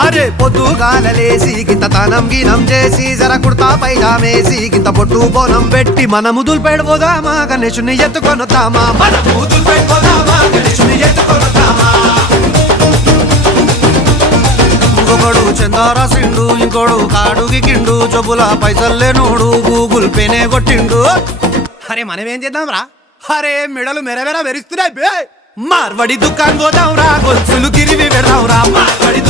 అరే పొద్దుగాలలేసి గింత తనం గినం చేసి జర కుర్తా పైజామేసి గింత పొట్టు బోనం పెట్టి మనము దుల్పెడిపోదామా గణేశుని ఎత్తుకొనొద్దామా మనము దుల్పెడిపోదామా గణేశుని ఎత్తుకొనొద్దామా ఇంకొకడు చందారాసిండు ఇంకోడు కాడుగి కిండు జబ్బుల పైసల్లేనోడు గూగుల్ పేనే కొట్టిండు అరే మనమేం చేద్దాం రా అరే మెడలు మెరమెర మెరుస్తున్నాయి మార్వడి దుకాణం పోదాం రా గొలుసులు గిరివి పెడదాం రా మార్వడి